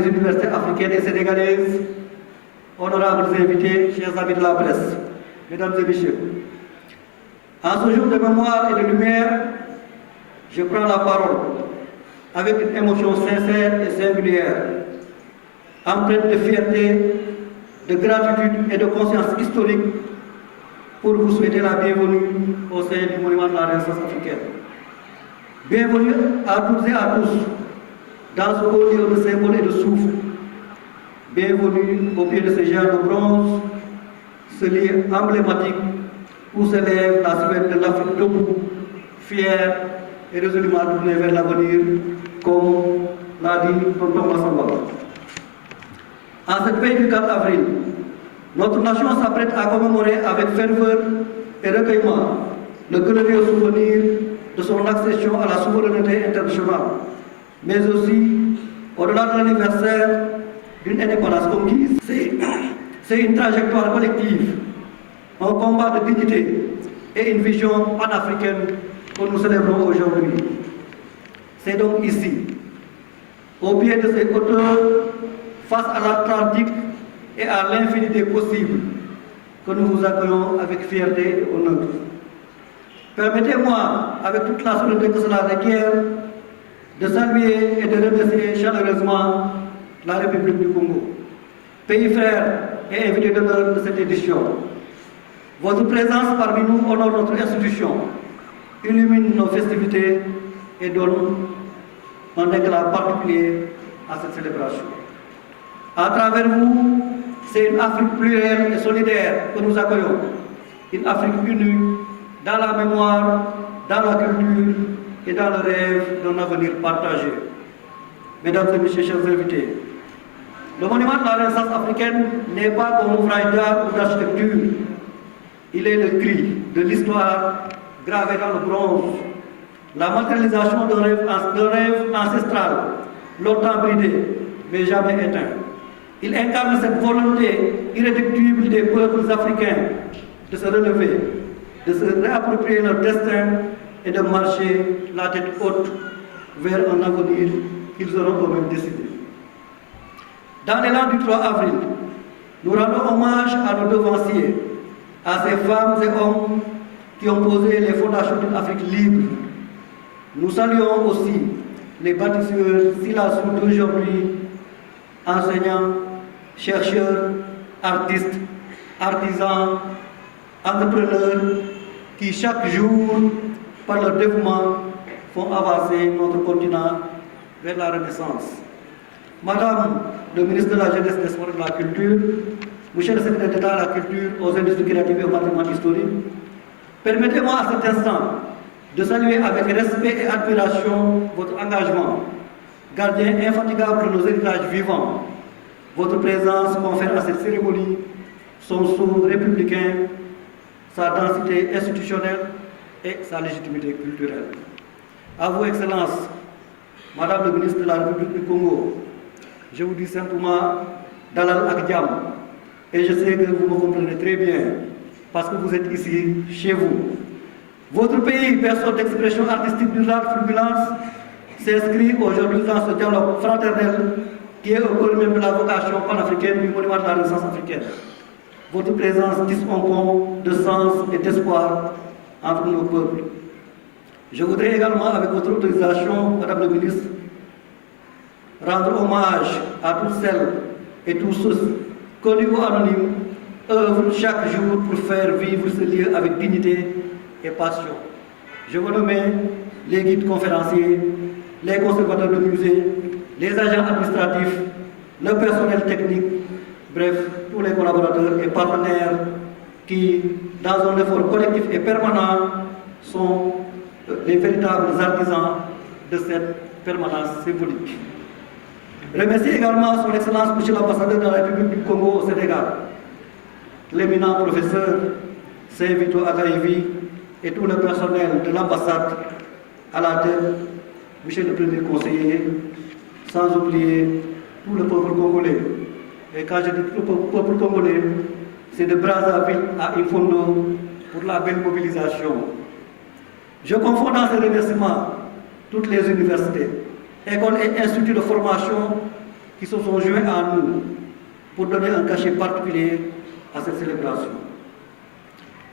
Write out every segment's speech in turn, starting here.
des universités africaines et sénégalaises, honorables invités, chers amis de la presse, mesdames et messieurs, en ce jour de mémoire et de lumière, je prends la parole avec une émotion sincère et singulière, empreinte de fierté, de gratitude et de conscience historique pour vous souhaiter la bienvenue au sein du monument de la Renaissance africaine. Bienvenue à toutes et à tous dans ce haut lieu de symbole et de souffle. Bienvenue au pied de ce géant de bronze, ce lieu emblématique où s'élève la silhouette de l'Afrique debout, fière et résolument tournée vers l'avenir, comme l'a dit Tonton Massamba. En cette veille du 4 avril, notre nation s'apprête à commémorer avec ferveur et recueillement le glorieux souvenir de son accession à la souveraineté internationale, mais aussi, au-delà de l'anniversaire d'une indépendance conquise, c'est une trajectoire collective, un combat de dignité et une vision panafricaine que nous célébrons aujourd'hui. C'est donc ici, au pied de ces hauteurs, face à l'Atlantique et à l'infini des possibles, que nous vous accueillons avec fierté et honneur. Permettez-moi, avec toute la solennité que cela requiert, de saluer et de remercier chaleureusement la République du Congo, pays frère et invité d'honneur de cette édition. Votre présence parmi nous honore notre institution, illumine nos festivités et donne un éclat particulier à cette célébration. À travers vous, c'est une Afrique plurielle et solidaire que nous accueillons, une Afrique unie dans la mémoire, dans la culture et dans le rêve d'un avenir partagé. Mesdames et messieurs, chers invités, le monument de la Renaissance africaine n'est pas un ouvrage d'art ou d'architecture. Il est le cri de l'histoire gravé dans le bronze, la matérialisation d'un rêve ancestral, longtemps bridé, mais jamais éteint. Il incarne cette volonté irréductible des peuples africains de se relever, de se réapproprier leur destin et de marcher la tête haute vers un avenir qu'ils auront eux-mêmes décidé. Dans l'élan du 3 avril, nous rendons hommage à nos devanciers, à ces femmes et hommes qui ont posé les fondations d'une Afrique libre. Nous saluons aussi les bâtisseurs silencieux d'aujourd'hui, enseignants, chercheurs, artistes, artisans, entrepreneurs, qui chaque jour, par leur dévouement, font avancer notre continent vers la Renaissance. Madame le ministre de la Jeunesse, des Sports et de la Culture, Monsieur le secrétaire d'État à la Culture, aux industries créatives et au patrimoine historique, permettez-moi à cet instant de saluer avec respect et admiration votre engagement, gardien infatigable de nos héritages vivants. Votre présence confère à cette cérémonie son sceau républicain, sa densité institutionnelle et sa légitimité culturelle. À vous, Excellences, Madame le ministre de la République du Congo, je vous dis simplement Dalal ak Jàmm. Et je sais que vous me comprenez très bien, parce que vous êtes ici, chez vous. Votre pays, berceau d'expression artistique d'une rare fulgurance, s'inscrit aujourd'hui dans ce dialogue fraternel qui est au cœur même de la vocation panafricaine du monument de la Renaissance africaine. Votre présence tisse un pont de sens et d'espoir entre nos peuples. Je voudrais également, avec votre autorisation, Madame le ministre, rendre hommage à toutes celles et tous ceux, connus ou anonymes, œuvrent chaque jour pour faire vivre ce lieu avec dignité et passion. Je veux nommer les guides conférenciers, les conservateurs de musées, les agents administratifs, le personnel technique, bref, tous les collaborateurs et partenaires qui, dans un effort collectif et permanent, sont les véritables artisans de cette permanence symbolique. Remercie également son Excellence Monsieur l'ambassadeur de la République du Congo au Sénégal, l'éminent professeur Saint-Vito Agaïvi et tout le personnel de l'ambassade à la tête, Monsieur le Premier Conseiller, sans oublier tout le peuple congolais. Et quand je dis tout le peuple congolais, c'est de Brazzaville à Ifondo pour la belle mobilisation. Je confonds dans ces remerciements toutes les universités, écoles et instituts de formation qui se sont joints à nous pour donner un cachet particulier à cette célébration.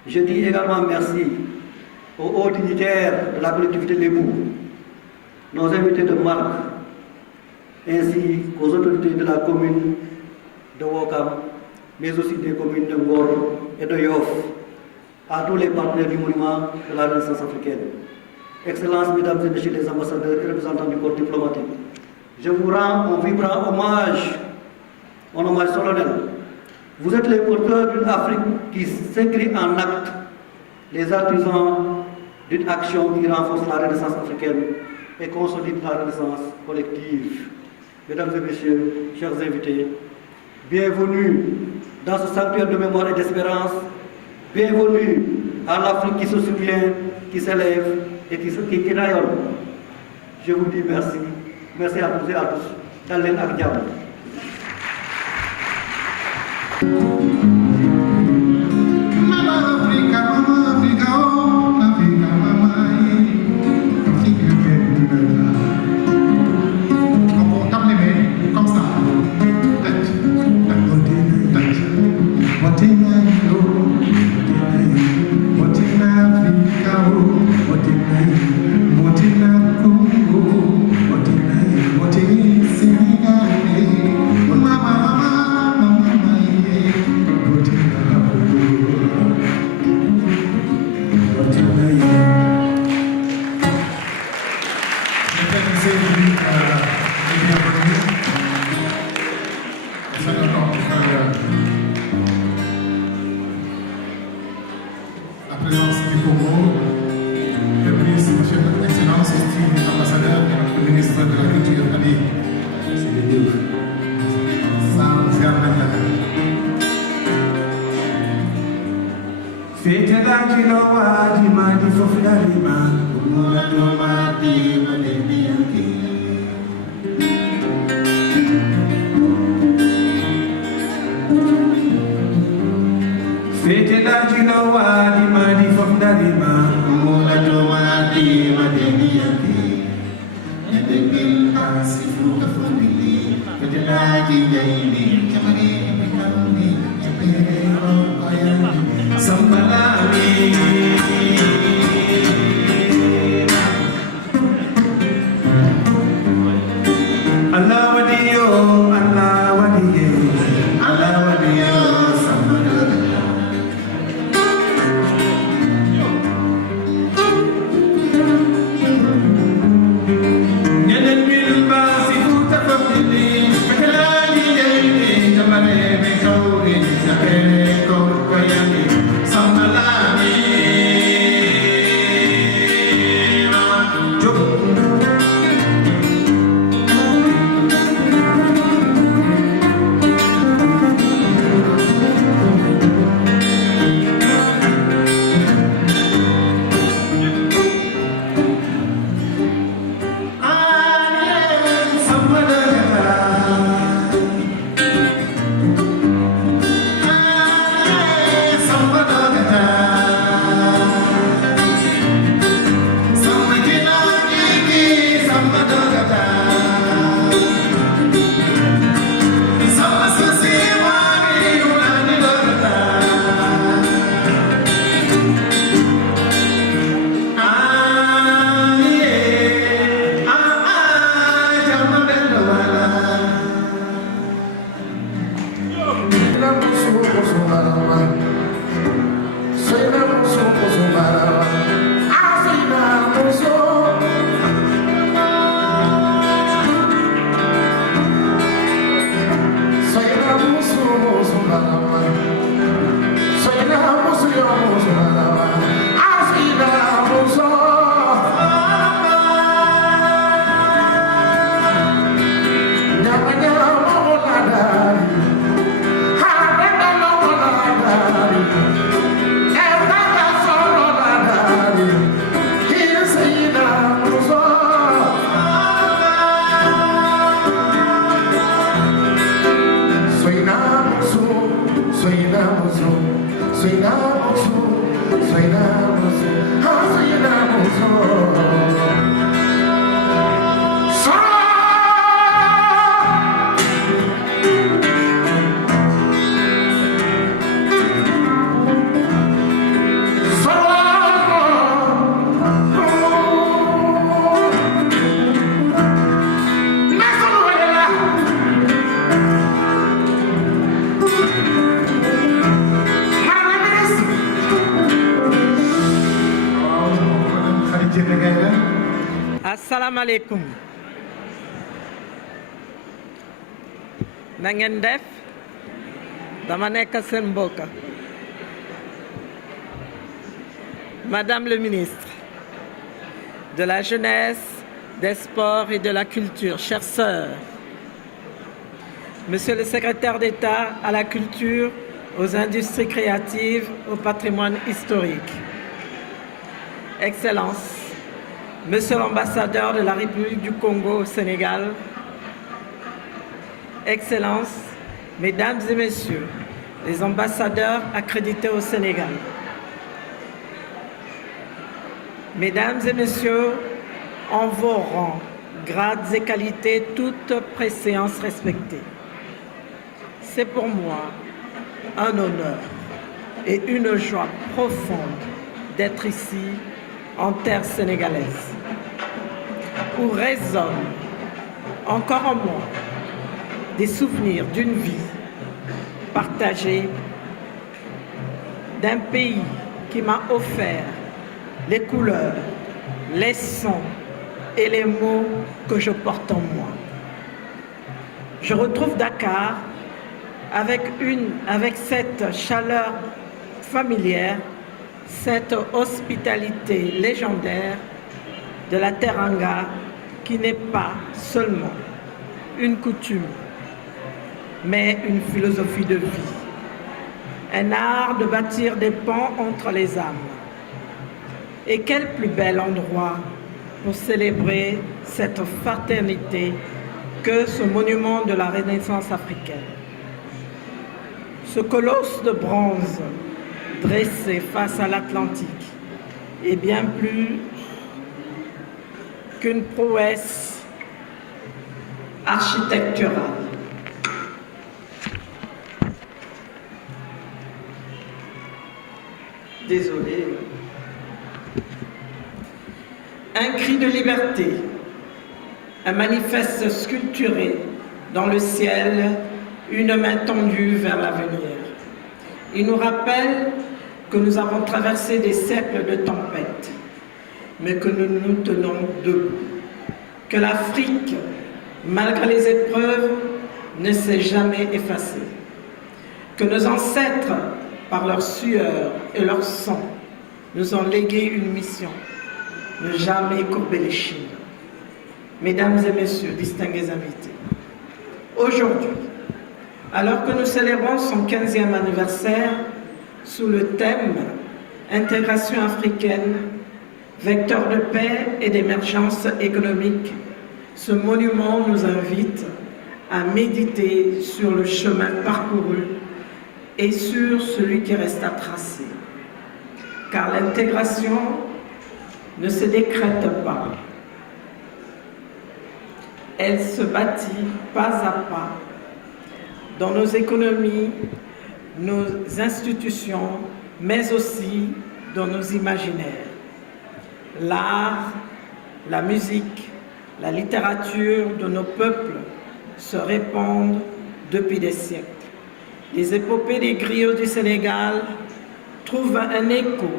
Je dis également merci aux hauts dignitaires de la collectivité Lébou, nos invités de marque, ainsi qu'aux autorités de la commune de Ouakam, mais aussi des communes de Ngor et de Yoff, à tous les partenaires du monument de la Renaissance africaine. Excellences, Mesdames et Messieurs les ambassadeurs et représentants du corps diplomatique, je vous rends un vibrant hommage, un hommage solennel. Vous êtes les porteurs d'une Afrique qui s'écrit en actes, les artisans d'une action qui renforce la Renaissance africaine et consolide la Renaissance collective. Mesdames et Messieurs, chers invités, bienvenue dans ce sanctuaire de mémoire et d'espérance. Bienvenue à l'Afrique qui se souvient, qui s'élève et qui rayonne. Je vous dis merci. Merci à tous et à tous. Dalen ak jàmm. Kébé Gaïla. Assalamu alaikum. Na ngeen def dama nekk seen mbokk. Madame le ministre de la Jeunesse, des Sports et de la Culture, chères sœurs, Monsieur le secrétaire d'État à la culture, aux industries créatives, au patrimoine historique, Excellences, Monsieur l'ambassadeur de la République du Congo au Sénégal, Excellences, Mesdames et Messieurs, les ambassadeurs accrédités au Sénégal, Mesdames et Messieurs, en vos rangs, grades et qualités, toutes préséances respectées. C'est pour moi un honneur et une joie profonde d'être ici, en terre sénégalaise, où résonnent encore en moi des souvenirs d'une vie partagée, d'un pays qui m'a offert les couleurs, les sons et les mots que je porte en moi. Je retrouve Dakar avec cette chaleur familière, cette hospitalité légendaire de la Teranga qui n'est pas seulement une coutume, mais une philosophie de vie, un art de bâtir des ponts entre les âmes. Et quel plus bel endroit pour célébrer cette fraternité que ce monument de la Renaissance africaine. Ce colosse de bronze dressé face à l'Atlantique est bien plus qu'une prouesse architecturale. Désolé. Un cri de liberté, un manifeste sculpturé dans le ciel, une main tendue vers l'avenir. Il nous rappelle que nous avons traversé des siècles de tempêtes, mais que nous nous tenons debout. Que l'Afrique, malgré les épreuves, ne s'est jamais effacée. Que nos ancêtres, par leur sueur et leur sang, nous ont légué une mission. Ne jamais courber les chines. Mesdames et messieurs, distingués invités, aujourd'hui, alors que nous célébrons son 15e anniversaire sous le thème « Intégration africaine, vecteur de paix et d'émergence économique », ce monument nous invite à méditer sur le chemin parcouru et sur celui qui reste à tracer. Car l'intégration ne se décrète pas. Elle se bâtit pas à pas dans nos économies, nos institutions, mais aussi dans nos imaginaires. L'art, la musique, la littérature de nos peuples se répandent depuis des siècles. Les épopées des griots du Sénégal trouvent un écho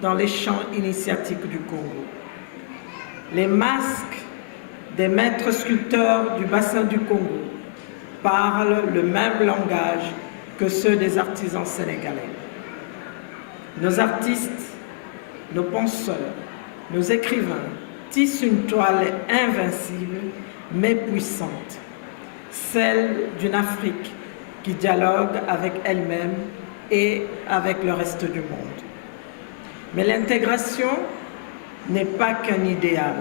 dans les chants initiatiques du Congo. Les masques des maîtres sculpteurs du bassin du Congo parlent le même langage que ceux des artisans sénégalais. Nos artistes, nos penseurs, nos écrivains tissent une toile invincible mais puissante, celle d'une Afrique qui dialogue avec elle-même et avec le reste du monde. Mais l'intégration n'est pas qu'un idéal.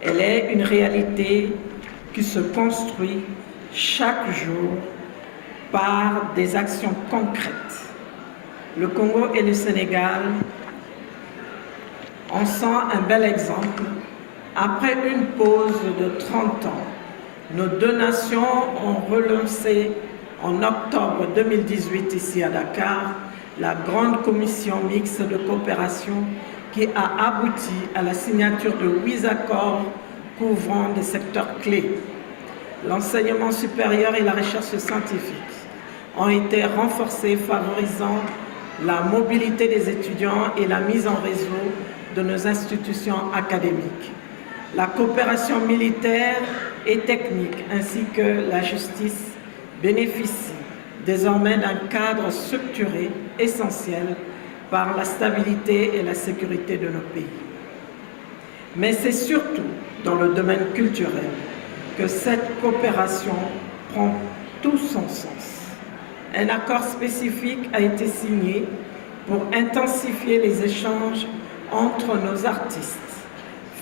Elle est une réalité qui se construit chaque jour par des actions concrètes. Le Congo et le Sénégal en sont un bel exemple. Après une pause de 30 ans, nos deux nations ont relancé en octobre 2018 ici à Dakar la grande commission mixte de coopération qui a abouti à la signature de 8 accords couvrant des secteurs clés. L'enseignement supérieur et la recherche scientifique ont été renforcés, favorisant la mobilité des étudiants et la mise en réseau de nos institutions académiques. La coopération militaire et technique ainsi que la justice bénéficient désormais d'un cadre structuré essentiel par la stabilité et la sécurité de nos pays. Mais c'est surtout dans le domaine culturel que cette coopération prend tout son sens. Un accord spécifique a été signé pour intensifier les échanges entre nos artistes,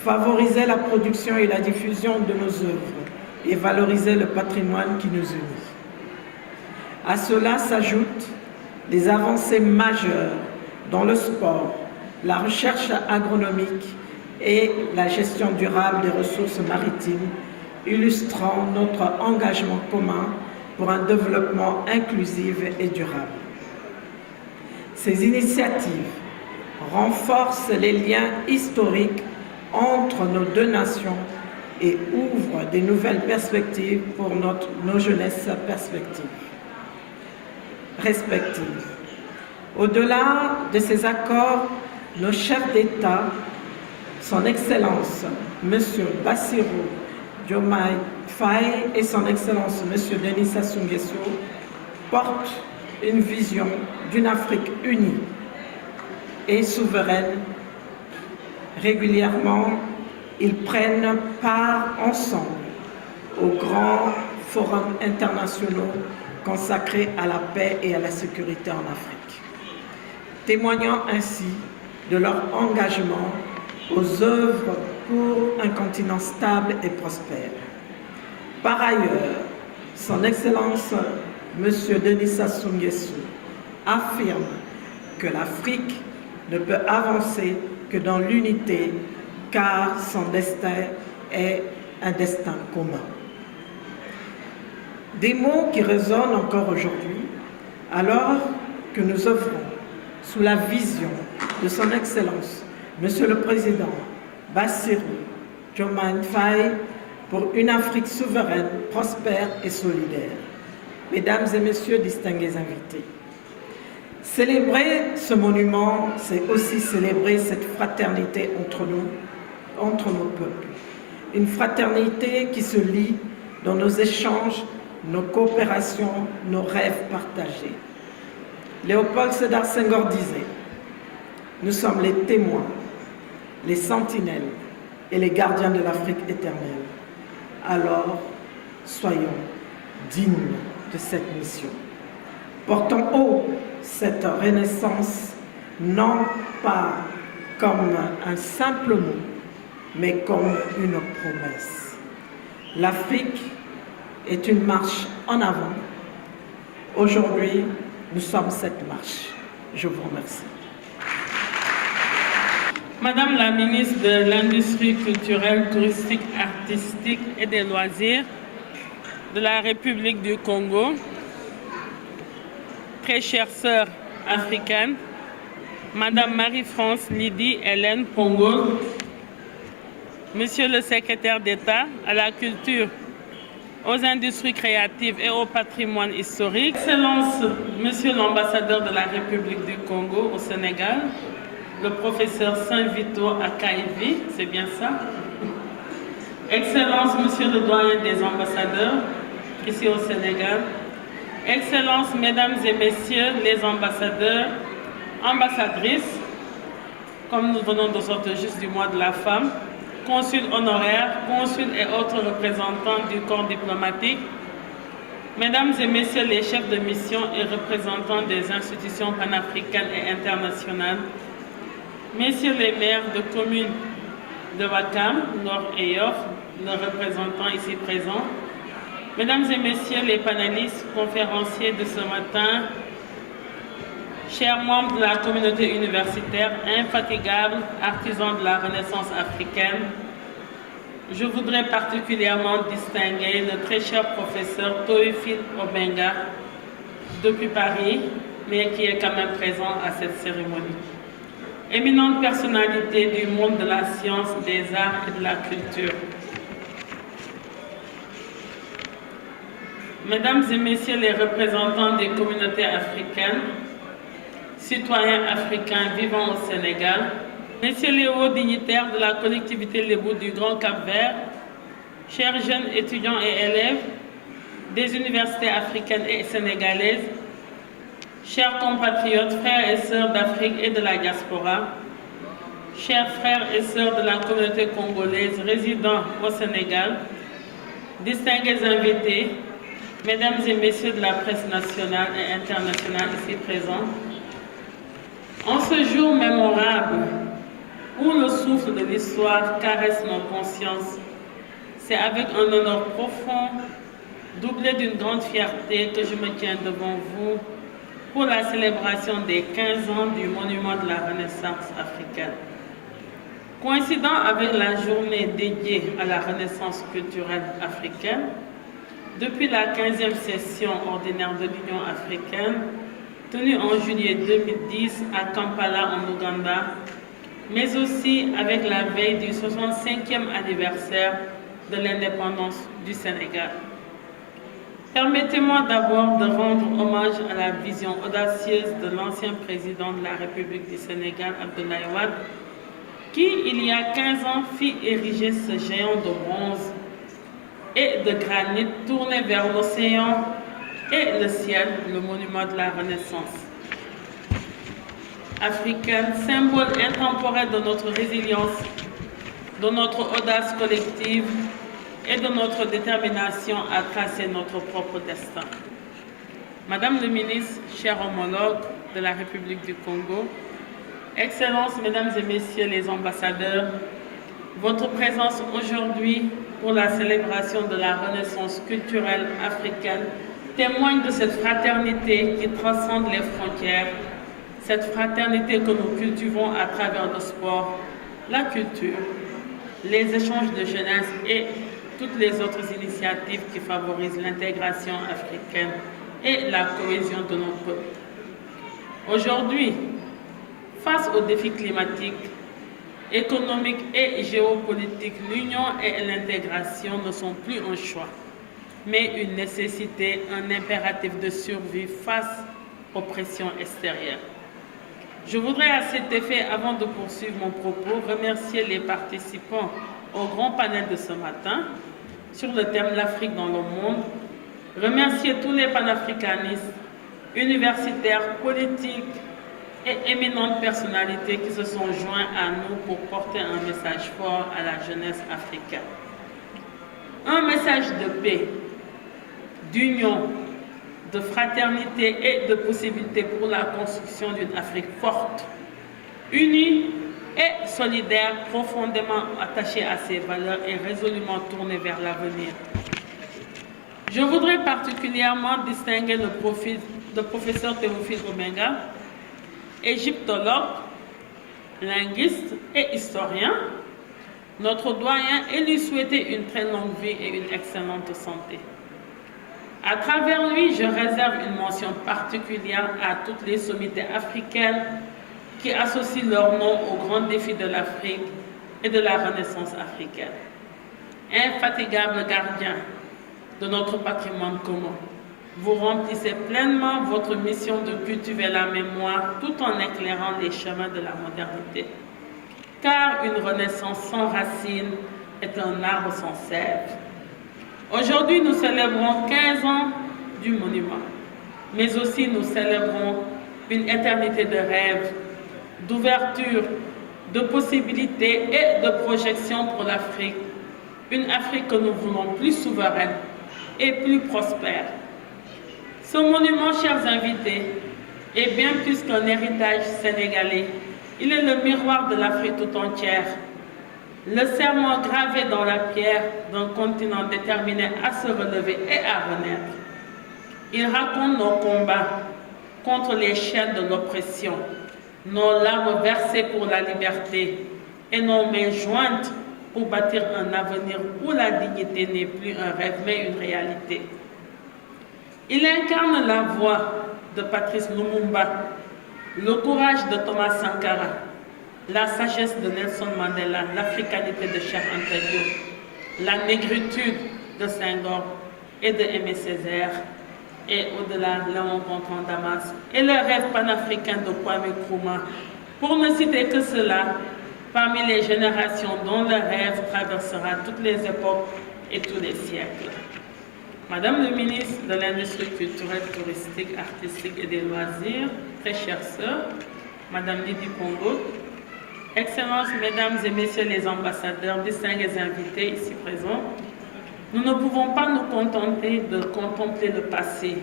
favoriser la production et la diffusion de nos œuvres et valoriser le patrimoine qui nous unit. À cela s'ajoutent des avancées majeures dans le sport, la recherche agronomique et la gestion durable des ressources maritimes, illustrant notre engagement commun pour un développement inclusif et durable. Ces initiatives renforcent les liens historiques entre nos deux nations et ouvrent des nouvelles perspectives pour nos jeunesses respectives. Au-delà de ces accords, nos chefs d'État, Son Excellence M. Bassirou Diomaye Faye et Son Excellence M. Denis Sassou Nguesso, portent une vision d'une Afrique unie et souveraine. Régulièrement, ils prennent part ensemble aux grands forums internationaux consacrés à la paix et à la sécurité en Afrique, témoignant ainsi de leur engagement aux œuvres pour un continent stable et prospère. Par ailleurs, Son Excellence M. Denis Sassou Nguesso affirme que l'Afrique ne peut avancer que dans l'unité, car son destin est un destin commun. Des mots qui résonnent encore aujourd'hui, alors que nous œuvrons sous la vision de Son Excellence Monsieur le Président Bassirou Diomaye Faye pour une Afrique souveraine, prospère et solidaire. Mesdames et Messieurs, distingués invités, célébrer ce monument, c'est aussi célébrer cette fraternité entre nos peuples. Une fraternité qui se lie dans nos échanges, nos coopérations, nos rêves partagés. Léopold Sédar Senghor disait « Nous sommes les témoins, les sentinelles et les gardiens de l'Afrique éternelle. Alors, soyons dignes de cette mission. Portons haut cette renaissance, non pas comme un simple mot, mais comme une promesse. L'Afrique est une marche en avant. Aujourd'hui, nous sommes cette marche. Je vous remercie. Madame la ministre de l'Industrie culturelle, touristique, artistique et des loisirs de la République du Congo, très chère sœur africaine, Madame Marie-France Lydie Hélène Pongo, Monsieur le secrétaire d'État à la culture, aux industries créatives et au patrimoine historique, Excellence Monsieur l'ambassadeur de la République du Congo au Sénégal, le professeur Saint-Vito Akaivi, c'est bien ça. Excellence Monsieur le doyen des ambassadeurs ici au Sénégal, Excellences, Mesdames et Messieurs les ambassadeurs, ambassadrices, comme nous venons de sortir juste du mois de la femme, consuls honoraires, consuls et autres représentants du corps diplomatique, Mesdames et Messieurs les chefs de mission et représentants des institutions panafricaines et internationales, Messieurs les maires de communes de Wakam, Nord et Yoff, le représentant ici présent, Mesdames et Messieurs les panélistes, conférenciers de ce matin, chers membres de la communauté universitaire, infatigables artisans de la Renaissance africaine, je voudrais particulièrement distinguer le très cher professeur Théophile Obenga, depuis Paris, mais qui est quand même présent à cette cérémonie. Éminente personnalité du monde de la science, des arts et de la culture. Mesdames et Messieurs les représentants des communautés africaines, citoyens africains vivant au Sénégal, Messieurs les hauts dignitaires de la collectivité Lébou du Grand Cap-Vert, chers jeunes étudiants et élèves des universités africaines et sénégalaises, chers compatriotes, frères et sœurs d'Afrique et de la diaspora, chers frères et sœurs de la communauté congolaise résidant au Sénégal, distingués invités, mesdames et messieurs de la presse nationale et internationale ici présents, en ce jour mémorable où le souffle de l'histoire caresse nos consciences, c'est avec un honneur profond, doublé d'une grande fierté, que je me tiens devant vous pour la célébration des 15 ans du Monument de la Renaissance africaine. Coïncidant avec la journée dédiée à la Renaissance culturelle africaine, depuis la 15e session ordinaire de l'Union africaine, tenue en juillet 2010 à Kampala en Ouganda, mais aussi avec la veille du 65e anniversaire de l'indépendance du Sénégal. Permettez-moi d'abord de rendre hommage à la vision audacieuse de l'ancien président de la République du Sénégal, Abdoulaye Wade, qui, il y a 15 ans, fit ériger ce géant de bronze et de granit tourné vers l'océan et le ciel, le monument de la Renaissance africaine, symbole intemporel de notre résilience, de notre audace collective et de notre détermination à tracer notre propre destin. Madame le ministre, chers homologues de la République du Congo, Excellences, Mesdames et Messieurs les ambassadeurs, votre présence aujourd'hui pour la célébration de la Renaissance culturelle africaine témoigne de cette fraternité qui transcende les frontières, cette fraternité que nous cultivons à travers le sport, la culture, les échanges de jeunesse et toutes les autres initiatives qui favorisent l'intégration africaine et la cohésion de nos peuples. Aujourd'hui, face aux défis climatiques, économiques et géopolitiques, l'union et l'intégration ne sont plus un choix, mais une nécessité, un impératif de survie face aux pressions extérieures. Je voudrais à cet effet, avant de poursuivre mon propos, remercier les participants au grand panel de ce matin sur le thème l'Afrique dans le monde, remercier tous les panafricanistes, universitaires, politiques et éminentes personnalités qui se sont joints à nous pour porter un message fort à la jeunesse africaine. Un message de paix, d'union, de fraternité et de possibilité pour la construction d'une Afrique forte, unie et solidaire, profondément attachée à ses valeurs et résolument tournée vers l'avenir. Je voudrais particulièrement distinguer le professeur Théophile Obenga, égyptologue, linguiste et historien, notre doyen, et lui souhaiter une très longue vie et une excellente santé. À travers lui, je réserve une mention particulière à toutes les sommités africaines qui associent leur nom aux grands défis de l'Afrique et de la Renaissance africaine. Infatigable gardien de notre patrimoine commun, vous remplissez pleinement votre mission de cultiver la mémoire tout en éclairant les chemins de la modernité. Car une Renaissance sans racines est un arbre sans sève. Aujourd'hui, nous célébrons 15 ans du monument, mais aussi nous célébrons une éternité de rêves, d'ouverture, de possibilités et de projections pour l'Afrique. Une Afrique que nous voulons plus souveraine et plus prospère. Ce monument, chers invités, est bien plus qu'un héritage sénégalais. Il est le miroir de l'Afrique tout entière. Le serment gravé dans la pierre d'un continent déterminé à se relever et à renaître. Il raconte nos combats contre les chaînes de l'oppression, nos larmes versées pour la liberté et nos mains jointes pour bâtir un avenir où la dignité n'est plus un rêve mais une réalité. Il incarne la voix de Patrice Lumumba, le courage de Thomas Sankara, la sagesse de Nelson Mandela, l'africanité de Cheikh Anta Diop, la négritude de Senghor et de Aimé Césaire, et au-delà, Léon Gontran Damas, et le rêve panafricain de Kwame Nkrumah. Pour ne citer que cela, parmi les générations dont le rêve traversera toutes les époques et tous les siècles. Madame le ministre de l'Industrie culturelle, touristique, artistique et des loisirs, très chère sœur, Madame Lydie Congo, Excellences, Mesdames et Messieurs les ambassadeurs, distingués invités ici présents, nous ne pouvons pas nous contenter de contempler le passé,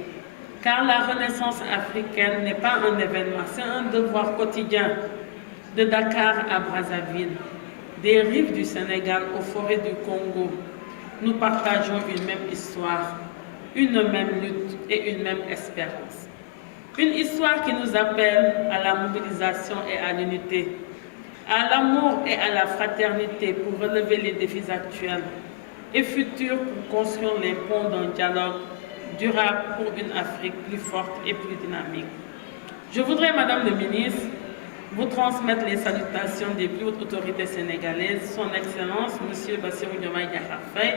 car la renaissance africaine n'est pas un événement, c'est un devoir quotidien. De Dakar à Brazzaville, des rives du Sénégal aux forêts du Congo, nous partageons une même histoire, une même lutte et une même espérance. Une histoire qui nous appelle à la mobilisation et à l'unité, à l'amour et à la fraternité pour relever les défis actuels et futurs pour construire les ponts d'un dialogue durable pour une Afrique plus forte et plus dynamique. Je voudrais, Madame le ministre, vous transmettre les salutations des plus hautes autorités sénégalaises, Son Excellence, M. Bassirou Diomaye Diakhar Faye,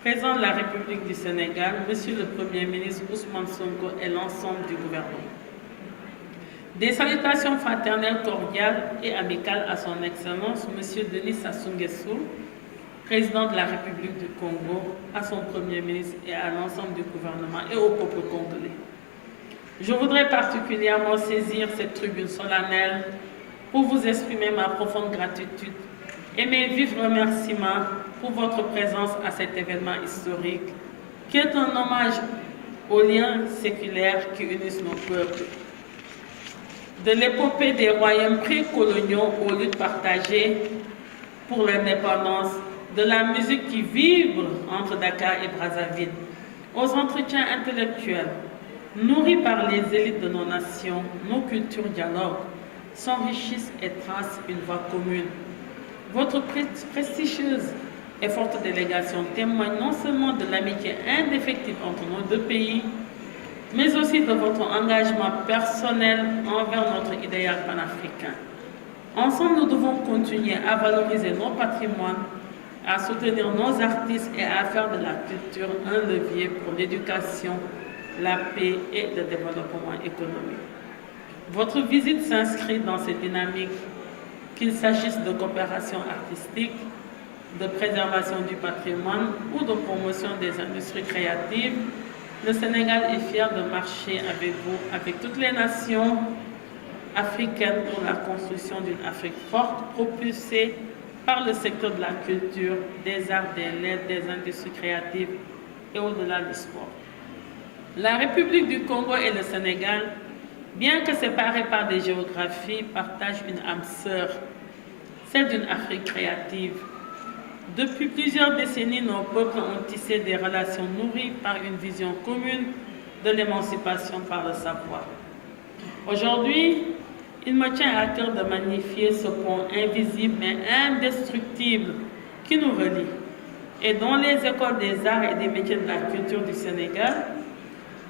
président de la République du Sénégal, M. le Premier ministre Ousmane Sonko et l'ensemble du gouvernement. Des salutations fraternelles, cordiales et amicales à Son Excellence, M. Denis Sassou Nguesso, président de la République du Congo, à son Premier ministre et à l'ensemble du gouvernement et au peuple congolais. Je voudrais particulièrement saisir cette tribune solennelle pour vous exprimer ma profonde gratitude et mes vifs remerciements pour votre présence à cet événement historique, qui est un hommage aux liens séculaires qui unissent nos peuples. De l'épopée des royaumes précoloniaux aux luttes partagées pour l'indépendance, de la musique qui vibre entre Dakar et Brazzaville, aux entretiens intellectuels, nourris par les élites de nos nations, nos cultures dialoguent, s'enrichissent et tracent une voie commune. Votre prestigieuse et forte délégation témoigne non seulement de l'amitié indéfectible entre nos deux pays, mais aussi de votre engagement personnel envers notre idéal panafricain. Ensemble, nous devons continuer à valoriser nos patrimoines, à soutenir nos artistes et à faire de la culture un levier pour l'éducation, la paix et le développement économique. Votre visite s'inscrit dans cette dynamique, qu'il s'agisse de coopération artistique, de préservation du patrimoine ou de promotion des industries créatives. Le Sénégal est fier de marcher avec vous, avec toutes les nations africaines pour la construction d'une Afrique forte, propulsée par le secteur de la culture, des arts, des lettres, des industries créatives et au-delà du sport. La République du Congo et le Sénégal, bien que séparés par des géographies, partagent une âme sœur, celle d'une Afrique créative. Depuis plusieurs décennies, nos peuples ont tissé des relations nourries par une vision commune de l'émancipation par le savoir. Aujourd'hui, il me tient à cœur de magnifier ce pont invisible mais indestructible qui nous relie et dont les écoles des arts et des métiers de la culture du Sénégal,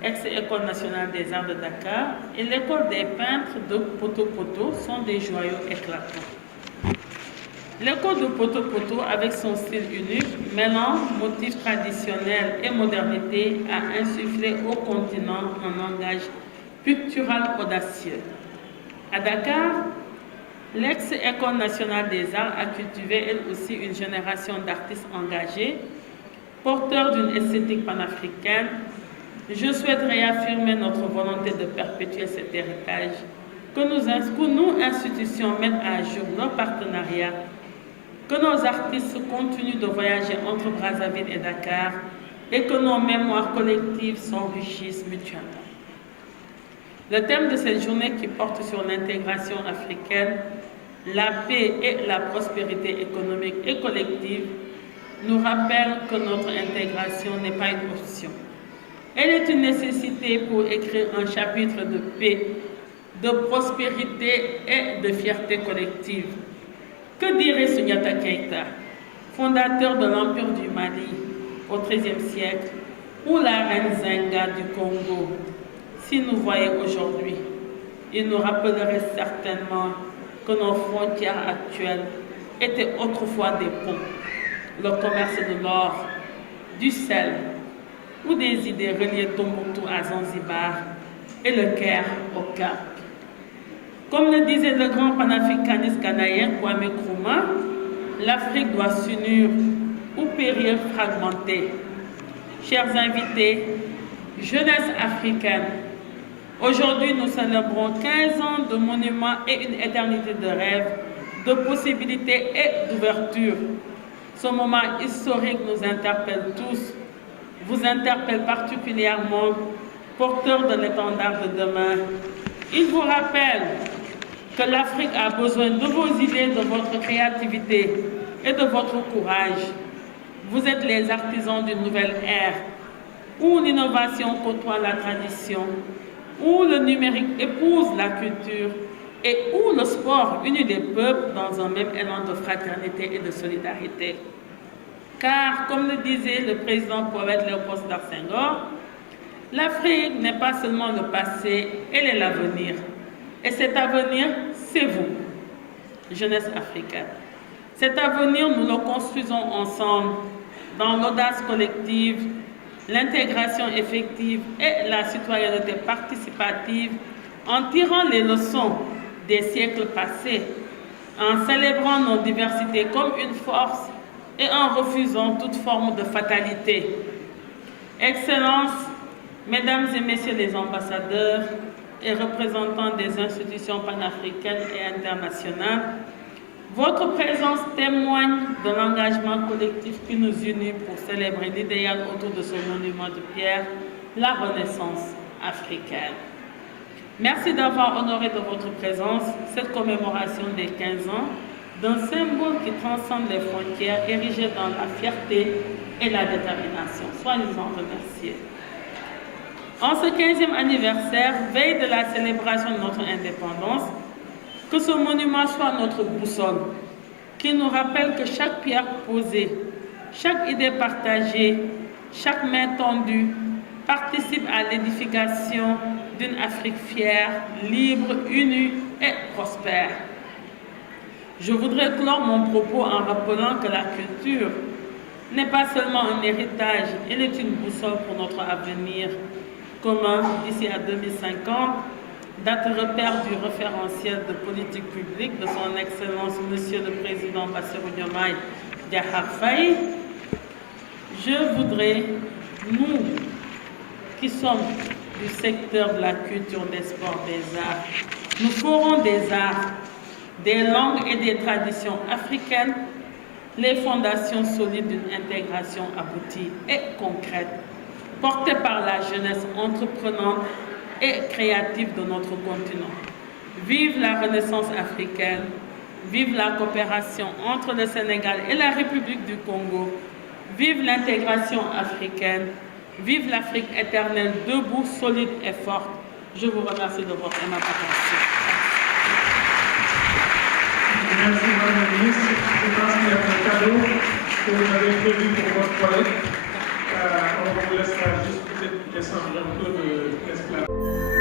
ex-École nationale des arts de Dakar et l'école des peintres de Poto-Poto sont des joyaux éclatants. L'école de Poto-Poto, avec son style unique, mêlant motifs traditionnels et modernité, a insufflé au continent un langage pictural audacieux. À Dakar, l'ex-École nationale des arts a cultivé elle aussi une génération d'artistes engagés, porteurs d'une esthétique panafricaine. Je souhaite réaffirmer notre volonté de perpétuer cet héritage, que nous, institutions, mettent à jour nos partenariats, que nos artistes continuent de voyager entre Brazzaville et Dakar et que nos mémoires collectives s'enrichissent mutuellement. Le thème de cette journée qui porte sur l'intégration africaine, la paix et la prospérité économique et collective nous rappelle que notre intégration n'est pas une option. Elle est une nécessité pour écrire un chapitre de paix, de prospérité et de fierté collective. Que dirait Souniata Keïta, fondateur de l'Empire du Mali au XIIIe siècle, ou la reine Zenga du Congo? S'il nous voyait aujourd'hui, il nous rappellerait certainement que nos frontières actuelles étaient autrefois des ponts, le commerce de l'or, du sel ou des idées reliées Tombouctou à Zanzibar et le Caire au Cap. Comme le disait le grand panafricaniste ghanéen Kwame Nkrumah, l'Afrique doit s'unir ou périr fragmentée. Chers invités, jeunesse africaine, aujourd'hui nous célébrons 15 ans de monuments et une éternité de rêves, de possibilités et d'ouverture. Ce moment historique nous interpelle tous, vous interpelle particulièrement, porteurs de l'étendard de demain. Il vous rappelle que l'Afrique a besoin de vos idées, de votre créativité et de votre courage. Vous êtes les artisans d'une nouvelle ère, où l'innovation côtoie la tradition, où le numérique épouse la culture et où le sport unit les peuples dans un même élan de fraternité et de solidarité. Car, comme le disait le président poète Léopold Sédar Senghor, l'Afrique n'est pas seulement le passé, elle est l'avenir. Et cet avenir, c'est vous, jeunesse africaine. Cet avenir, nous le construisons ensemble dans l'audace collective, l'intégration effective et la citoyenneté participative en tirant les leçons des siècles passés, en célébrant nos diversités comme une force et en refusant toute forme de fatalité. Excellences, Mesdames et Messieurs les ambassadeurs et représentants des institutions panafricaines et internationales, votre présence témoigne de l'engagement collectif qui nous unit pour célébrer l'idéal autour de ce monument de pierre, la Renaissance africaine. Merci d'avoir honoré de votre présence cette commémoration des 15 ans d'un symbole qui transcende les frontières, érigé dans la fierté et la détermination. Soyez-en remerciés. En ce 15e anniversaire, veille de la célébration de notre indépendance, que ce monument soit notre boussole, qui nous rappelle que chaque pierre posée, chaque idée partagée, chaque main tendue participe à l'édification d'une Afrique fière, libre, unie et prospère. Je voudrais clore mon propos en rappelant que la culture n'est pas seulement un héritage, elle est une boussole pour notre avenir commun d'ici à 2050, date repère du référentiel de politique publique de son Excellence Monsieur le Président Bassirou Diomaye Diakhar Faye. Je voudrais, nous qui sommes du secteur de la culture, des sports, des arts, nous ferons des arts, des langues et des traditions africaines, les fondations solides d'une intégration aboutie et concrète, portée par la jeunesse entreprenante et créative de notre continent. Vive la Renaissance africaine, vive la coopération entre le Sénégal et la République du Congo, vive l'intégration africaine, vive l'Afrique éternelle, debout, solide et forte. Je vous remercie de votre attention. Merci Madame la Ministre. Je pense qu'il y a un cadeau que vous avez prévu pour votre collègue. On vous laissera juste peut-être descendre un peu de l'esclavage.